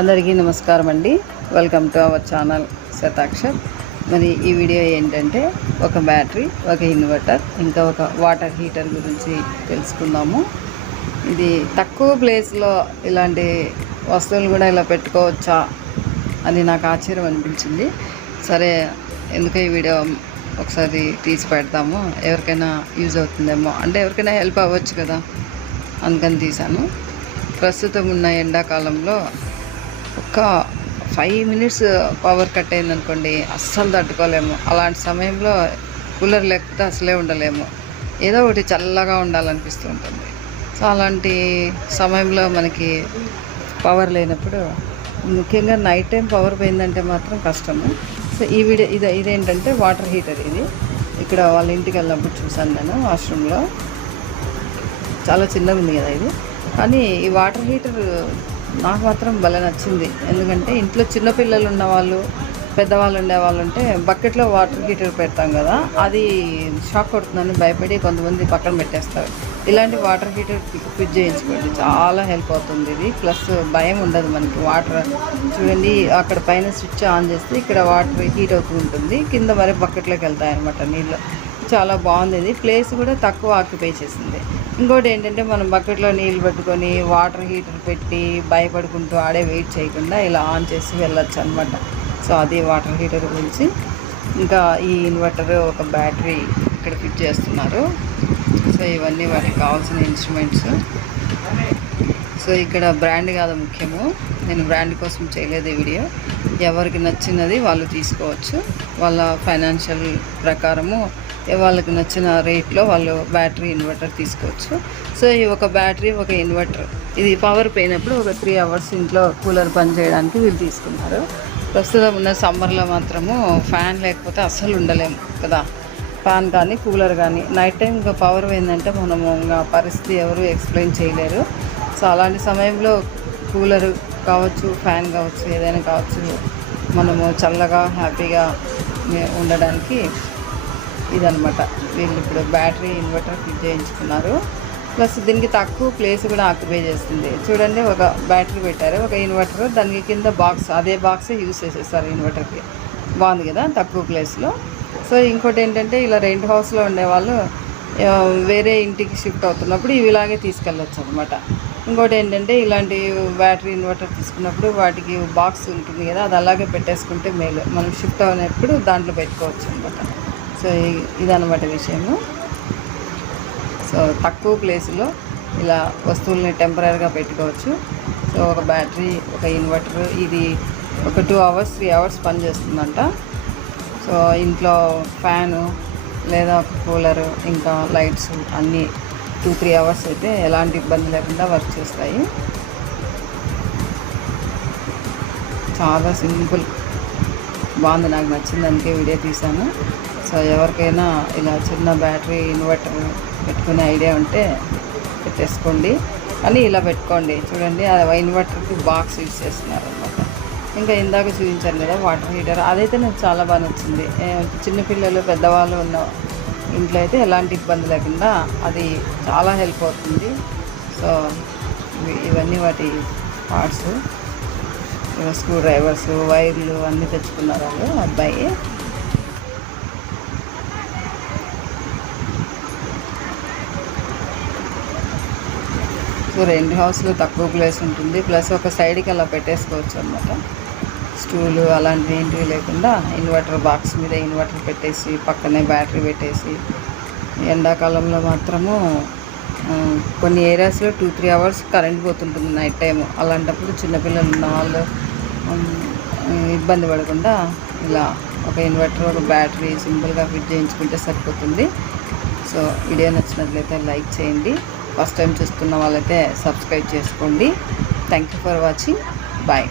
అందరికీ నమస్కారం అండి. Welcome to our channel Shatakshar మరి ఈ వీడియో ఏంటంటే ఒక బ్యాటరీ ఒక ఇన్వర్టర్ ఇంకా ఒక వాటర్ హీటర్ గురించి తెలుసుకుందాము. ఇది తక్కువ ప్లేస్లో ఇలాంటి వస్తువులు కూడా ఇలా పెట్టుకోవచ్చా అని నాకు ఆశ్చర్యం అనిపించింది. సరే ఎందుకు ఈ వీడియో ఒకసారి తీసి పెడతాము? ఎవరికైనా యూజ్ అవుతుందేమో? అంటే ఎవరికైనా హెల్ప్ అవ్వచ్చు కదా? అందుకని తీశాను. ప్రస్తుతం ఉన్న ఎండాకాలంలో ఒక ఫైవ్ మినిట్స్ పవర్ కట్ అయిందనుకోండి అస్సలు తట్టుకోలేము. అలాంటి సమయంలో కూలర్ లేకపోతే అసలే ఉండలేము. ఏదో ఒకటి చల్లగా ఉండాలనిపిస్తూ ఉంటుంది. సో అలాంటి సమయంలో మనకి పవర్ లేనప్పుడు ముఖ్యంగా నైట్ టైం పవర్ పోయిందంటే మాత్రం కష్టము. సో ఈ వీడియో ఇది ఇదేంటంటే వాటర్ హీటర్ ఇది. ఇక్కడ వాళ్ళ ఇంటికి వెళ్ళినప్పుడు చూసాను నేను వాష్రూమ్లో. చాలా చిన్నగా ఉంది కదా ఇది. కానీ ఈ వాటర్ హీటర్ నాకు మాత్రం భలే నచ్చింది. ఎందుకంటే ఇంట్లో చిన్నపిల్లలు ఉన్నవాళ్ళు పెద్దవాళ్ళు ఉండే వాళ్ళు ఉంటే బకెట్లో వాటర్ హీటర్ పెడతాం కదా అది షాక్ కొడుతుందని భయపడి కొంతమంది పక్కన పెట్టేస్తారు. ఇలాంటి వాటర్ హీటర్ ఫిట్ చేయించుకోండి చాలా హెల్ప్ అవుతుంది ఇది. ప్లస్ భయం ఉండదు మనకి వాటర్ చూడండి అక్కడ పైన స్విచ్ ఆన్ చేస్తే ఇక్కడ వాటర్ హీట్ అవుతూ ఉంటుంది కింద మరి బకెట్లోకి వెళ్తాయి అనమాట నీళ్ళు. చాలా బాగుంది. ఇది ప్లేస్ కూడా తక్కువ ఆక్యుపై చేసింది. ఇంకోటి ఏంటంటే మనం బకెట్లో నీళ్ళు పెట్టుకొని వాటర్ హీటర్ పెట్టి భయపడుకుంటూ ఆడే వెయిట్ చేయకుండా ఇలా ఆన్ చేసి వెళ్ళొచ్చు అనమాట సో అది వాటర్ హీటర్ గురించి. ఇంకా ఈ ఇన్వర్టర్ ఒక బ్యాటరీ ఇక్కడ ఫిట్ చేస్తున్నారు. సో ఇవన్నీ వాటికి కావాల్సిన ఇన్స్ట్రుమెంట్స్. సో ఇక్కడ బ్రాండ్ కాదు ముఖ్యము. నేను బ్రాండ్ కోసం చేయలేదు ఈ వీడియో. ఎవరికి నచ్చినది వాళ్ళు తీసుకోవచ్చు. వాళ్ళ ఫైనాన్షియల్ ప్రకారము వాళ్ళకి నచ్చిన రేట్లో వాళ్ళు బ్యాటరీ ఇన్వర్టర్ తీసుకోవచ్చు. సో ఈ ఒక బ్యాటరీ ఒక ఇన్వర్టర్ ఇది పవర్ పోయినప్పుడు ఒక త్రీ అవర్స్ ఇంట్లో కూలర్ పని చేయడానికి వీళ్ళు తీసుకున్నారు. ప్రస్తుతం ఉన్న సమ్మర్లో మాత్రము ఫ్యాన్ లేకపోతే అస్సలు ఉండలేము కదా. ఫ్యాన్ కానీ కూలర్ కానీ. నైట్ టైం ఇంకా పవర్ పోయిందంటే మనము ఇంకా పరిస్థితి ఎవరు ఎక్స్ప్లెయిన్ చేయలేరు. సో అలాంటి సమయంలో కూలర్ కావచ్చు ఫ్యాన్ కావచ్చు ఏదైనా కావచ్చు మనము చల్లగా హ్యాపీగా ఉండడానికి ఇదనమాట వీళ్ళు ఇప్పుడు బ్యాటరీ ఇన్వర్టర్ ఫిట్ చేయించుకున్నారు. ప్లస్ దీనికి తక్కువ ప్లేస్ కూడా ఆక్యుపై చేస్తుంది. చూడండి ఒక బ్యాటరీ పెట్టారు ఒక ఇన్వర్టర్. దానికి కింద బాక్స్ అదే బాక్సే యూస్ చేసేస్తారు ఇన్వర్టర్కి. బాగుంది కదా తక్కువ ప్లేస్లో. సో ఇంకోటి ఏంటంటే ఇలా రెంట్ హౌస్లో ఉండేవాళ్ళు వేరే ఇంటికి షిఫ్ట్ అవుతున్నప్పుడు ఇవి ఇలాగే తీసుకెళ్ళచ్చు అనమాట ఇంకోటి ఏంటంటే ఇలాంటి బ్యాటరీ ఇన్వర్టర్ తీసుకున్నప్పుడు వాటికి బాక్స్ ఉంటుంది కదా అది అలాగే పెట్టేసుకుంటే మేలు. మనం షిఫ్ట్ అయినప్పుడు దాంట్లో పెట్టుకోవచ్చు అనమాట సో ఇదనమాట విషయము. సో తక్కువ ప్లేస్లో ఇలా వస్తువుల్ని టెంపరీగా పెట్టుకోవచ్చు. సో ఒక బ్యాటరీ ఒక ఇన్వర్టర్ ఇది ఒక టూ అవర్స్ త్రీ అవర్స్ పనిచేస్తుందంట సో ఇంట్లో ఫ్యాను లేదా కూలరు ఇంకా లైట్స్ అన్నీ టూ త్రీ అవర్స్ అయితే ఎలాంటి ఇబ్బంది లేకుండా వర్క్ చేస్తాయి. చాలా సింపుల్. బాగుంది. నాకు నచ్చింది. అందుకే వీడియో తీశాను. సో ఎవరికైనా ఇలా చిన్న బ్యాటరీ ఇన్వర్టర్ పెట్టుకునే ఐడియా ఉంటే పెట్టేసుకోండి. కానీ ఇలా పెట్టుకోండి. చూడండి ఇన్వర్టర్కి బాక్స్ యూజ్ చేస్తున్నారు అనమాట. ఇంకా ఇందాక చూపించాను కదా వాటర్ హీటర్. అదైతే నాకు చాలా బాగా నచ్చింది. చిన్నపిల్లలు పెద్దవాళ్ళు ఉన్న ఇంట్లో అయితే ఎలాంటి ఇబ్బంది లేకుండా అది చాలా హెల్ప్ అవుతుంది. సో ఇవన్నీ వాటి పార్ట్స్. స్క్రూ డ్రైవర్స్ వైర్లు అన్నీ తెచ్చుకున్నారు వాళ్ళు అబ్బాయి. రెండు హౌస్లో తక్కువ ప్లేస్ ఉంటుంది. ప్లస్ ఒక సైడ్కి అలా పెట్టేసుకోవచ్చు అనమాట స్టూలు అలాంటివి ఏంటివి లేకుండా ఇన్వర్టర్ బాక్స్ మీద ఇన్వర్టర్ పెట్టేసి పక్కనే బ్యాటరీ పెట్టేసి ఎండాకాలంలో మాత్రము కొన్ని ఏరియాస్లో టూ త్రీ అవర్స్ కరెంట్ పోతుంటుంది నైట్ టైం అలాంటప్పుడు చిన్నపిల్లలు ఉన్న వాళ్ళు ఇబ్బంది పడకుండా ఇలా ఒక ఇన్వర్టర్ ఒక బ్యాటరీ సింపుల్గా ఫిట్ చేయించుకుంటే సరిపోతుంది. సో వీడియో నచ్చినట్లయితే లైక్ చేయండి. ఫస్ట్ టైం చూస్తున్న వాళ్ళైతే సబ్స్క్రైబ్ చేసుకోండి. Thank you for watching bye